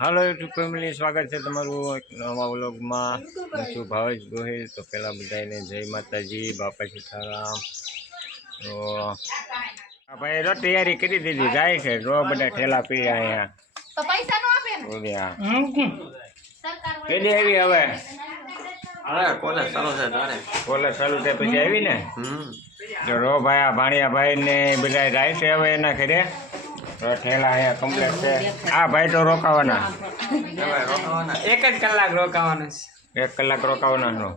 હાલો YouTube family, સ્વાગત છે તમારું એક નવા વ્લોગમાં. હું છું ભાવેશ ગોહિલ. તો પહેલાં બધાને જય માતાજી, બાપા સીતારામ. તો ભાઈ તો તૈયારી કરી દીધી, જાય છે જો બધા ઠેલા પી અહીંયા. તો પૈસા નો આપે ને કેદી આવી હવે કોલેજ ચાલુ છે તારે કોલેજ ચાલુ છે પછી આવી ને જો રો ભાઈ આ ભાણિયા ભાઈ ને બધા જાય છે હવે એના ઘરે. ઠેલા અહીંયા કમ્પ્લેટ છે. આ ભાઈ તો રોકાવાના એક જ કલાક રોકાવાના છે. 1 કલાક રોકાવાના.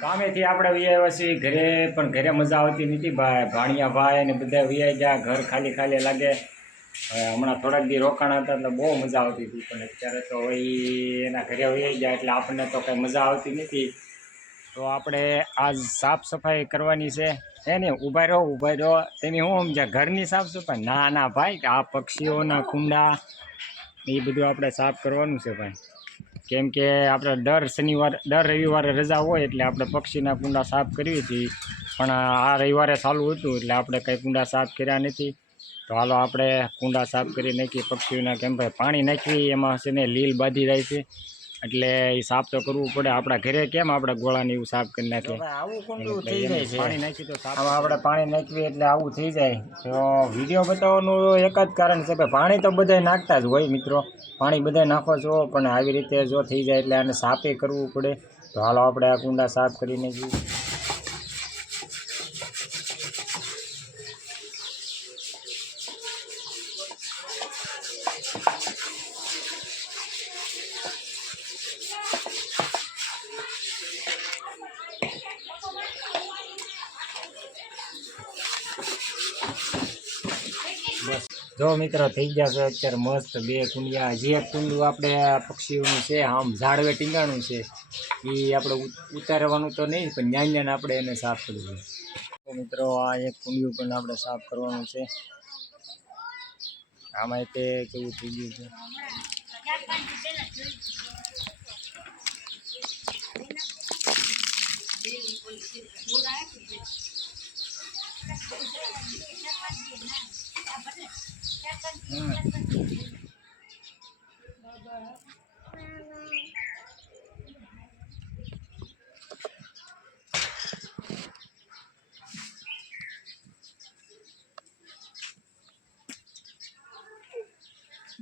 કામેથી આપણે વ્યાવ્યા છીએ ઘરે, પણ ઘરે મજા આવતી નથી ભાઈ. ભાણિયા ભાઈ અને બધા વ્યાઈ ગયા, ઘર ખાલી ખાલી લાગે. હમણાં થોડાક દી રોકાણા હતા એટલે બહુ મજા આવતી હતી, પણ અત્યારે તો હવે એના ઘરે વ્યાઈ ગયા એટલે આપણને તો કંઈ મજા આવતી નથી. તો આપણે આજ સાફ સફાઈ કરવાની છે. એને ઊભા રહો તેની શું સમજ્યા ઘરની સાફ સફાઈ? ના ભાઈ, આ પક્ષીઓના કુંડા એ બધું આપણે સાફ કરવાનું છે ભાઈ. કેમ કે આપણે દર રવિવારે રજા હોય એટલે આપણે પક્ષીના કુંડા સાફ કરવી હતી, પણ આ રવિવારે ચાલુ હતું એટલે આપણે કંઈ કુંડા સાફ કર્યા નથી. તો હાલો આપણે કુંડા સાફ કરી નાખીએ પક્ષીઓના. કેમ ભાઈ પાણી નાખવી એમાં છે ને લીલ બાંધી જાય છે, એટલે એ સાફ તો કરવું પડે. આપણા ઘરે કેમ આપણે ગોળાને એવું સાફ કરી નાખીએ, આવું કુંડું થઈ જાય છે. પાણી નાખી તો સાફ આપણે પાણી નાખીએ એટલે આવું થઈ જાય. તો વિડીયો બતાવવાનું એક જ કારણ છે કે પાણી તો બધા નાખતા જ હોય મિત્રો, પાણી બધા નાખો છો, પણ આવી રીતે જો થઈ જાય એટલે આને સાફે કરવું પડે. તો હાલો આપણે આ કુંડા સાફ કરી નાખીએ. બસ જો મિત્રો થઈ ગયા છે અત્યારે મસ્ત 2 કુંડિયા. હજી એક કુંડું આપણે પક્ષીઓનું છે, આમ ઝાડવે ટીંગાણું છે, એ આપણે ઉતારવાનું તો નહીં, પણ ન્યાન આપણે એને સાફ કરવું છે. તો મિત્રો આ એક કુંડિયું પણ આપણે સાફ કરવાનું છે. આમાં તે કેવું થઈ ગયું છે.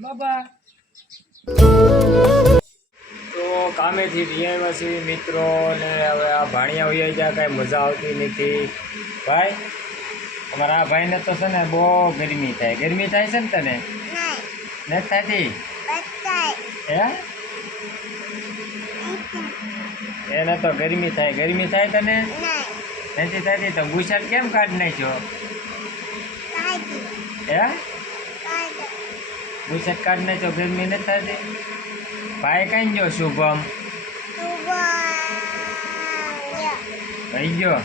બાબા તો કામેથી વ્યાવ્યા છીએ મિત્રો, ને હવે આ ભાણિયા વ્યાઈ ગયા, કાંઈ મજા આવતી નથી ભાઈ. અમારા આ ભાઈને તો છે ને બહુ ગરમી થાય. ગરમી થાય છે ને તને? નથી થતી? એને તો ગરમી થાય. ગરમી થાય તને? નથી થતી? તો બુશર્ટ કેમ કાઢી નાખ્યો? બુશર્ટ કાઢી નાખ્યો, ગરમી નથી થતી? ભાઈ કઈ ગયો? શુભમ ભાઈ ગયો?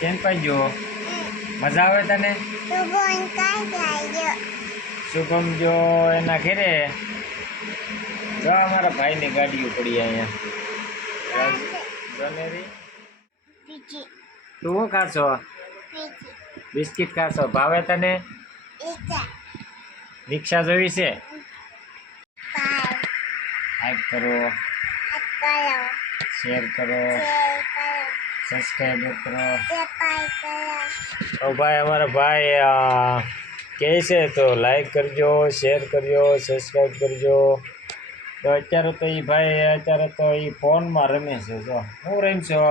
કેમ પાઈ ગયો? મજા આવે તને? શુભમ જો એના ઘરે. જો અમારા ભાઈની ગાડીઓ પડી અહીંયા. તું શું ખાશો? બિસ્કિટ ખાશો? ભાવે તને? રિક્ષા જોવી છે? લાઈક કરો, શેર કરો, સબસ્ક્રાઈબ કરો. તો ભાઈ અમારા ભાઈ કહે છે તો લાઈક કરજો, શેર કરજો, સબસ્ક્રાઈબ કરજો. તો અત્યારે તો એ ભાઈ ફોનમાં રમે છે. જો હું રમશો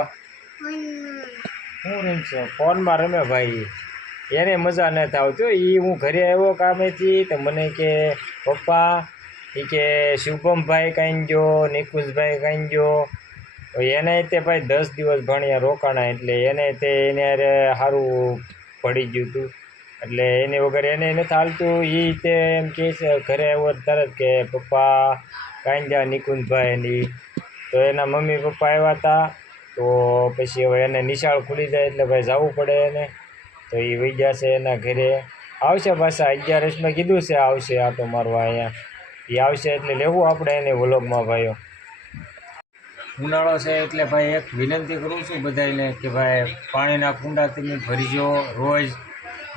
ફોનમાં રમે ભાઈ. એને મજા નથી આવતી. એ હું ઘરે આવ્યો કામેથી તો મને કે પપ્પા એ કે શુભમભાઈ કાંઈ ગયો, નિકુંજભાઈ કાંઈ ગયો. એને તે ભાઈ 10 દિવસ ભણ્યા રોકાણા, એટલે એને સારું પડી ગયું હતું, એટલે એની વગર એને નથી હાલતું. એ તે એમ કહે છે ઘરે આવ્યો તરત કે પપ્પા કાંઈ જા નિકુંજભાઈ ની. તો એના મમ્મી પપ્પા આવ્યા હતા. તો પછી હવે એને નિશાળ ખુલી જાય એટલે ભાઈ જવું પડે એને. તો એ વહી ગયા છે એના ઘરે. આવશે પાછા 11 કીધું છે, આવશે આટો મારવા અહીંયા. એ આવશે એટલે લેવું આપણે એને વ્લોગમાં ભાઈઓ. ઉનાળો છે એટલે ભાઈ એક વિનંતી કરું છું બધાને કે ભાઈ પાણીના કુંડા તમે ભરીજો રોજ.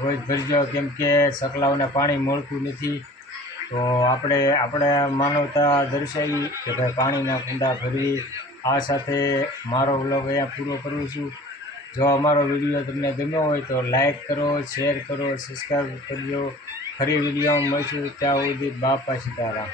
રોજ ભરજો, કેમ કે સકલાઓને પાણી મળતું નથી. તો આપણે માનવતા દર્શાવી કે ભાઈ પાણીના કુંડા ભરવી. આ સાથે મારો વ્લોગ અહીંયા પૂરો કરું છું. જો અમારો વિડીયો તમને ગમ્યો હોય તો લાઈક કરો, શેર કરો, સબસ્ક્રાઈબ કરજો. ફરી વિડીયોમાં મળશું. ત્યાં સુધી બાપા સીતારામ.